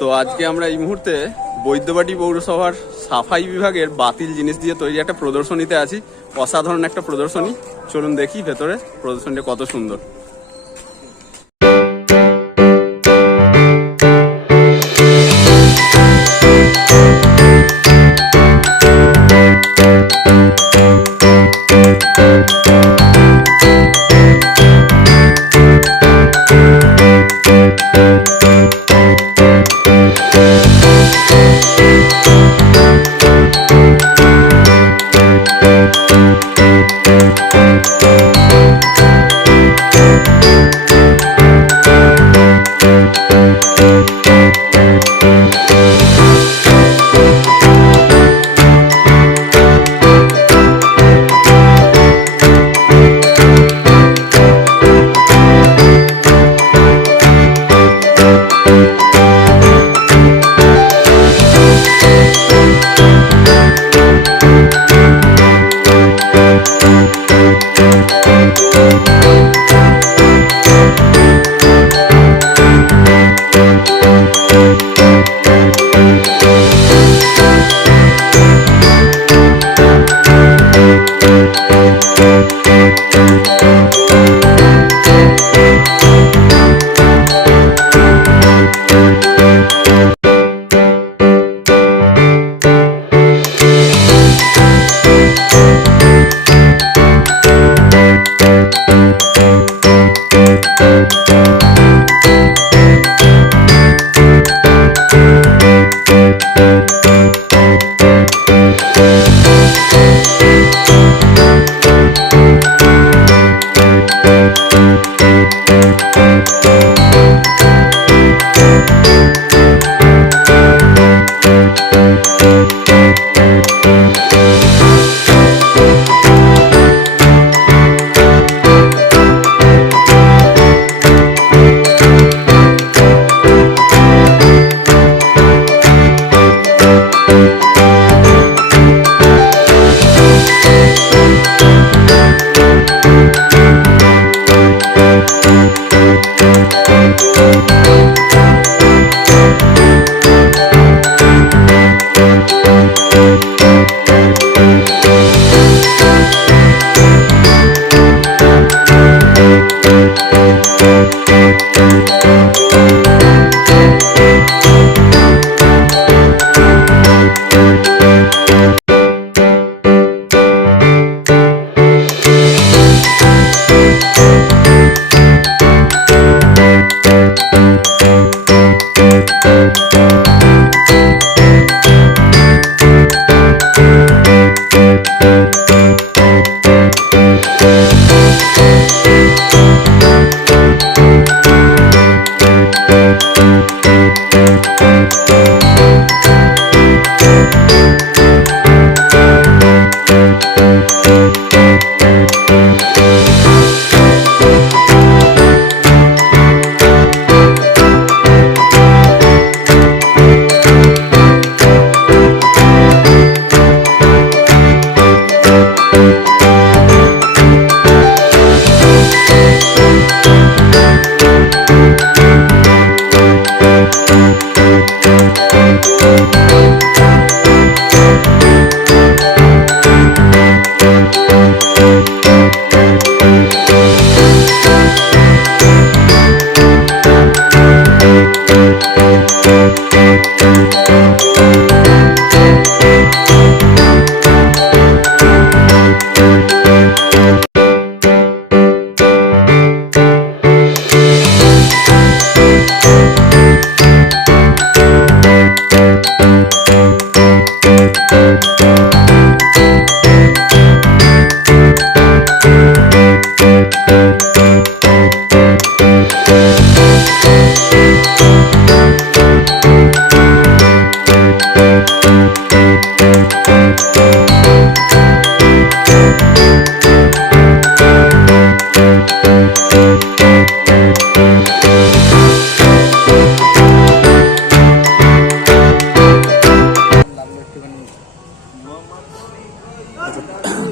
তো আজকে আমরা এই মুহূর্তে বৈদ্যবাটি পৌরসভার সাফাই বিভাগের বাতিল জিনিস দিয়ে তৈরি একটা প্রদর্শনীতে আছি। অসাধারণ একটা প্রদর্শনী, চলুন দেখি ভেতরে প্রদর্শনীটা কত সুন্দর।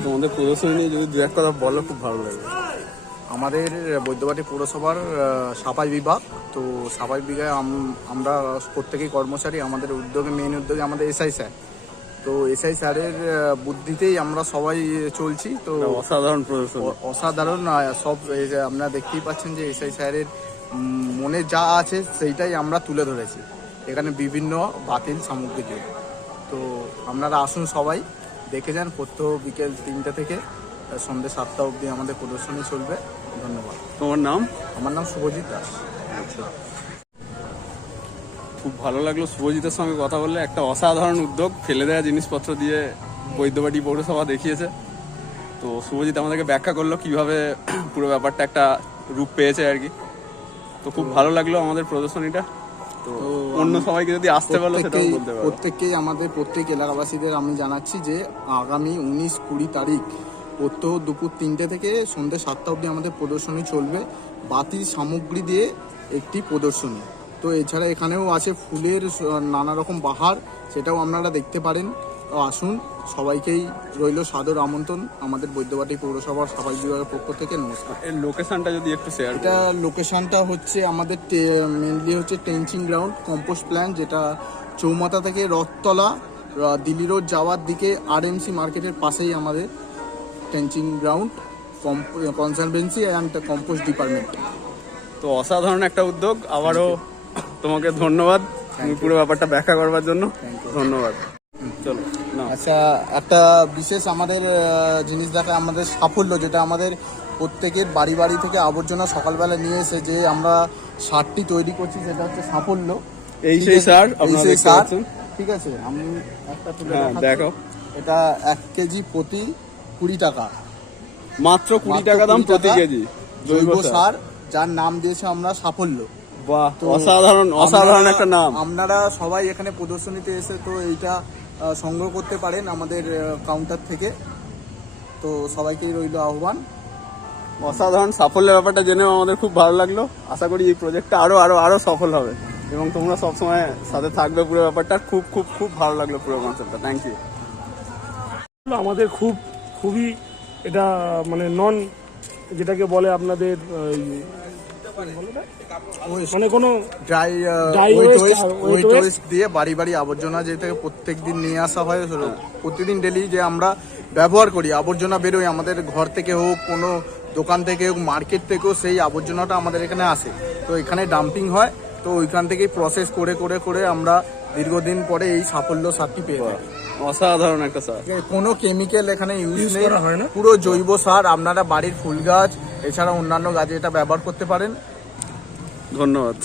তোমাদের প্রদর্শনী নিয়ে যদি দু এক কথা বলো খুব ভালো লাগবে। আমাদের বৈদ্যবাটি পৌরসভার সাফাই বিভাগ, তো সাফাই বিভাগে আমরা প্রত্যেকেই কর্মচারী। আমাদের মেন উদ্যোগে আমাদের এসআই স্যার, তো এসআই স্যারের বুদ্ধিতেই আমরা সবাই চলছি। তো অসাধারণ প্রদর্শন, অসাধারণ সব আপনারা দেখতেই পাচ্ছেন যে এসআই স্যারের মনে যা আছে সেইটাই আমরা তুলে ধরেছি এখানে বিভিন্ন বাতিল সামগ্রী দিয়ে। তো আপনারা আসুন, সবাই দেখে যান। প্রত্যহ বিকেল 3টে থেকে সন্ধ্যে 7টা অবধি আমাদের প্রদর্শনী চলবে। ধন্যবাদ। তোমার নাম? আমার নাম শুভজিৎ দাস। আচ্ছা, খুব ভালো লাগলো শুভজিতের সঙ্গে কথা বললে। একটা অসাধারণ উদ্যোগ, ফেলে দেওয়া জিনিসপত্র দিয়ে বৈদ্যবাটি পৌরসভা দেখিয়েছে। তো শুভজিৎ আমাদেরকে ব্যাখ্যা করলো কিভাবে পুরো ব্যাপারটা একটা রূপ পেয়েছে আর কি। তো খুব ভালো লাগলো আমাদের প্রদর্শনীটা। তো অন্য সবাইকে যদি আসতে বলো সেটাও বলতে পারো। প্রত্যেককেই আমাদের প্রত্যেক এলাকাবাসীদের আমি জানাচ্ছি যে আগামী 19-20 তারিখ প্রত্যহ দুপুর 3টে থেকে সন্ধ্যে 7টা অবধি আমাদের প্রদর্শনী চলবে। বাতিল সামগ্রী দিয়ে একটি প্রদর্শনী। তো এছাড়া এখানেও আছে ফুলের নানা রকম বাহার, সেটাও আপনারা দেখতে পারেন। তো আসুন, সবাইকেই রইল সাদর আমন্ত্রণ আমাদের বৈদ্যবাটি পৌরসভার সাফাই বিভাগের পক্ষ থেকে। নমস্কার। এর লোকেশনটা যদি একটু শেয়ার। এটা লোকেশনটা হচ্ছে আমাদের মেনলি হচ্ছে টেঞ্চিং গ্রাউন্ড কম্পোস্ট প্ল্যান্ট, যেটা চৌমাথা থেকে রথতলা দিল্লি রোড যাওয়ার দিকে আরএমসি মার্কেটের পাশেই আমাদের trenching ground, conservancy and compost department. তো অসাধারণ একটা উদ্যোগ। আবারও তোমাকে ধন্যবাদ তুমি পুরো ব্যাপারটা ব্যাখ্যা করবার জন্য। ধন্যবাদ। চলো না, আচ্ছা, একটা বিশেষ আমাদের জিনিস দেখায় আমাদের সাফল্য, যেটা আমাদের প্রত্যেকের বাড়ি বাড়ি থেকে আবর্জনা সকালবেলা নিয়ে এসে যে আমরা সারটি তৈরি করছি, সেটা হচ্ছে সাফল্য। এই সেই স্যার, আপনারা দেখতে পাচ্ছেন। ঠিক আছে, আমি একটা তুলে দেখো, এটা 1 কেজি প্রতি 20 টাকা, মাত্র 20 টাকা দাম প্রতি কেজি জৈব সার, যার নাম দিয়েছে আমরা সাফল্য। বাহ, অসাধারণ অসাধারণ একটা নাম। আপনারা সবাই এখানে প্রদর্শনীতে এসে তো এইটা সংগ্রহ করতে পারেন আমাদের কাউন্টার থেকে। তো সবাইকেই রইল আহ্বান। অসাধারণ সাফল্যের ব্যাপারটা জেনেও আমাদের খুব ভালো লাগলো। আশা করি এই প্রজেক্টটা আরো আরো আরো সফল হবে এবং তোমরা সবসময় সাথে থাকবে পুরো ব্যাপারটা। খুব খুব খুব ভালো লাগলো পুরো কনসেপ্টটা। Thank you. আমাদের খুবই এটা মানে যেটাকে বলে আপনাদের মানে কোনো ড্রাই ওয়েস্ট দিয়ে বাড়ি বাড়ি আবর্জনা যেটা প্রত্যেক দিন নিয়ে আসা হয়, প্রতিদিন ডেলি যে আমরা ব্যবহার করি আবর্জনা বেরোয় আমাদের ঘর থেকে হোক, কোনো দোকান থেকে হোক, মার্কেট থেকেও সেই আবর্জনাটা আমাদের এখানে আসে। তো এখানে ডাম্পিং হয়, তো ওইখান থেকেই প্রসেস করে করে করে আমরা দীর্ঘদিন পরে এই সাফল্য সারটি পেয়ে থাকি। অসাধারণ একটা সার, কোনো কেমিক্যাল এখানে ইউজ নেই, পুরো জৈব সার। আপনারা বাড়ির ফুল গাছ এছাড়া অন্যান্য গাছে এটা ব্যবহার করতে পারেন। ধন্যবাদ।